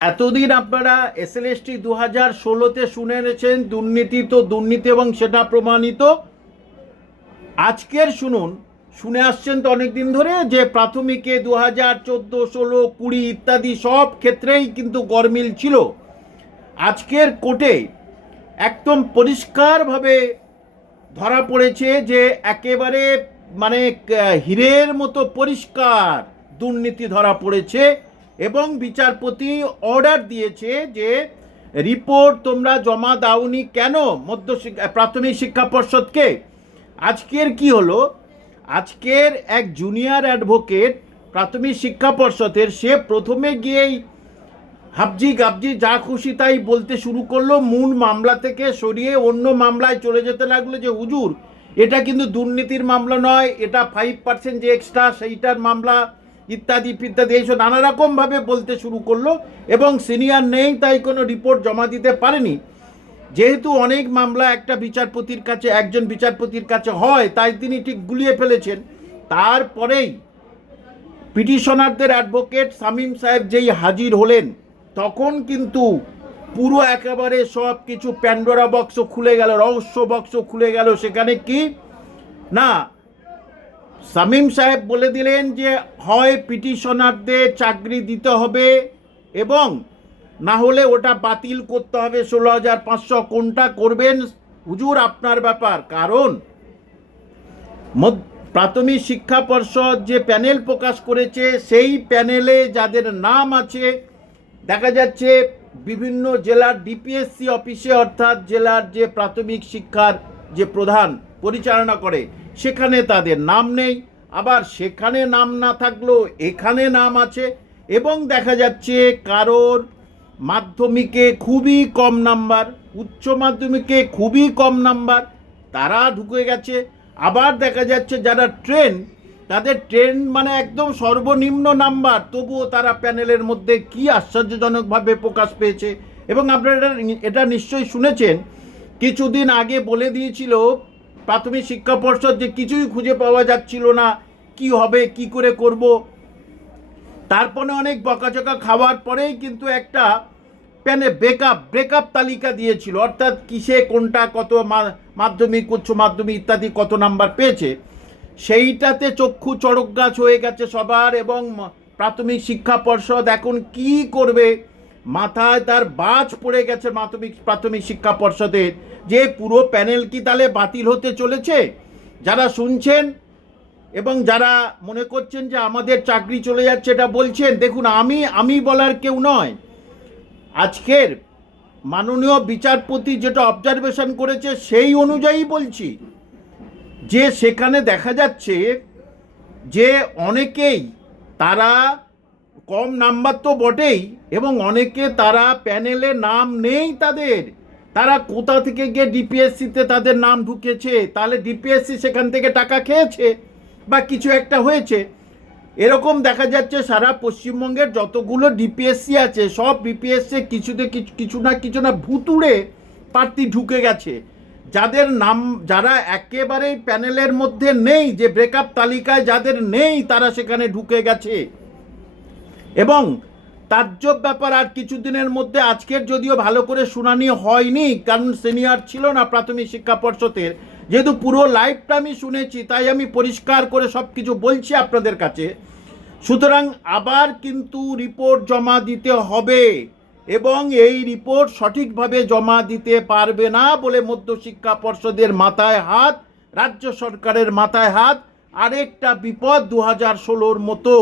এতদিন আপনারা এসএলএসটি 2016-তে শুনে এনেছেন দুর্নীতি তো দুর্নীতি এবং সেটা প্রমাণিত। আজকের শুনে আসছেন তো অনেক দিন ধরে যে প্রাথমিকে 2014, 16, 20 ইত্যাদি সব ক্ষেত্রেই কিন্তু গরমিল ছিল। আজকের কোর্টে একদম পরিষ্কারভাবে ধরা পড়েছে যে একেবারে মানে হীরের মতো পরিষ্কার দুর্নীতি ধরা পড়েছে এবং বিচারপতি অর্ডার দিয়েছে যে রিপোর্ট তোমরা জমা দাওনি কেন প্রাথমিক শিক্ষা পর্ষদকে। আজকের কি হলো, আজকের এক জুনিয়র অ্যাডভোকেট প্রাথমিক শিক্ষা পর্ষদের সে প্রথমে গিয়েই হাবজি গাবজি যা খুশি তাই বলতে শুরু করলো, মূল মামলা থেকে সরিয়ে অন্য মামলায় চলে যেতে লাগলো যে হুজুর এটা কিন্তু দুর্নীতির মামলা নয়, এটা 5% যে এক্সট্রা সেইটার মামলা ইত্যাদি ইত্যাদি এইসব নানা রকমভাবে বলতে শুরু করলো এবং সিনিয়র নেই তাই কোনো রিপোর্ট জমা দিতে পারেনি। যেহেতু অনেক মামলা একজন বিচারপতির কাছে হয় তাই তিনি ঠিক গুলিয়ে ফেলেছেন। তারপরেই পিটিশনারদের অ্যাডভোকেট শামীম সাহেব যেই হাজির হলেন তখন কিন্তু পুরো একেবারে সব কিছু প্যান্ডোরা বক্স খুলে গেল, রহস্য বক্স খুলে গেল। সেখানে কি না, শামীম সাহেব বলে দিলেন যে হয় পিটিশনারদের চাকরি দিতে হবে এবং না হলে ওটা বাতিল করতে হবে 16,500। কোনটা করবেন হুজুর আপনার ব্যাপার। কারণ প্রাথমিক শিক্ষা পর্ষদ যে প্যানেল প্রকাশ করেছে সেই প্যানেলে যাদের নাম আছে দেখা যাচ্ছে বিভিন্ন জেলার ডিপিএসসি অফিসে, অর্থাৎ জেলার যে প্রাথমিক শিক্ষার যে প্রধান পরিচালনা করে সেখানে তাদের নাম নেই, আবার সেখানে নাম না থাকলেও এখানে নাম আছে। এবং দেখা যাচ্ছে কারোর মাধ্যমিকে খুবই কম নাম্বার, উচ্চ মাধ্যমিকে খুবই কম নাম্বার, তারা ঢুকে গেছে। আবার দেখা যাচ্ছে যারা তাদের মানে একদম সর্বনিম্ন নাম্বার, তবুও তারা প্যানেলের মধ্যে কি আশ্চর্যজনকভাবে প্রকাশ পেয়েছে। এবং আপনারা এটা নিশ্চয়ই শুনেছেন, কিছুদিন আগে বলে দিয়েছিল প্রাথমিক শিক্ষা পর্ষদ যে কিছুই খুঁজে পাওয়া যাচ্ছিল না, কি হবে কি করে করব। তারপরে অনেক বকাঝকা খাওয়ার পরেই কিন্তু একটা ব্রেকআপ তালিকা দিয়েছিল, অর্থাৎ কিসে কোনটা কত মাধ্যমিক উচ্চ মাধ্যমিক ইত্যাদি কত নাম্বার পেয়েছে। সেইটাতে চক্ষু চড়ক গাছ হয়ে গেছে সবার। এবং প্রাথমিক শিক্ষা পর্ষদ এখন কি করবে মাথায় তার বাজ পড়ে গেছে প্রাথমিক শিক্ষা পর্ষদের, যে পুরো প্যানেল কি তাহলে বাতিল হতে চলেছে। যারা শুনছেন এবং যারা মনে করছেন যে আমাদের চাকরি চলে যাচ্ছে এটা বলছেন, দেখুন আমি বলার কেউ নয়, আজকের মাননীয় বিচারপতি যেটা অবজারভেশন করেছে সেই অনুযায়ী বলছি যে সেখানে দেখা যাচ্ছে যে অনেকেই তারা কম নাম্বার তো বটেই এবং অনেকে তারা প্যানেলে নাম নেই তারা কোথা থেকে গিয়ে ডিপিএসসিতে তাদের নাম ঢুকেছে, তাহলে ডিপিএসসি সেখান থেকে টাকা খেয়েছে বা কিছু একটা হয়েছে। এরকম দেখা যাচ্ছে সারা পশ্চিমবঙ্গের যতগুলো ডিপিএসসি আছে সব ডিপিএসসি কিছু না ভুতুড়ে প্রার্থী ঢুকে গেছে, যারা একেবারেই প্যানেলের মধ্যে নেই, যে ব্রেকআপ তালিকায় যাদের নেই তারা সেখানে ঢুকে গেছে। এবং তাজ্জব ব্যাপার, আর কিছুদিনের মধ্যে, আজকের যদিও ভালো করে শুনানি হয়নি কারণ সিনিয়র ছিল না প্রাথমিক শিক্ষা পর্ষদের, যেহেতু পুরো লাইভটা আমি শুনেছি তাই আমি পরিষ্কার করে সব কিছু বলছি আপনাদের কাছে। সুতরাং আবার কিন্তু রিপোর্ট জমা দিতে হবে এবং এই রিপোর্ট সঠিকভাবে জমা দিতে পারবে না বলে মধ্যশিক্ষা পর্ষদের মাথায় হাত, রাজ্য সরকারের মাথায় হাত। আরেকটা বিপদ 2016-র মতো।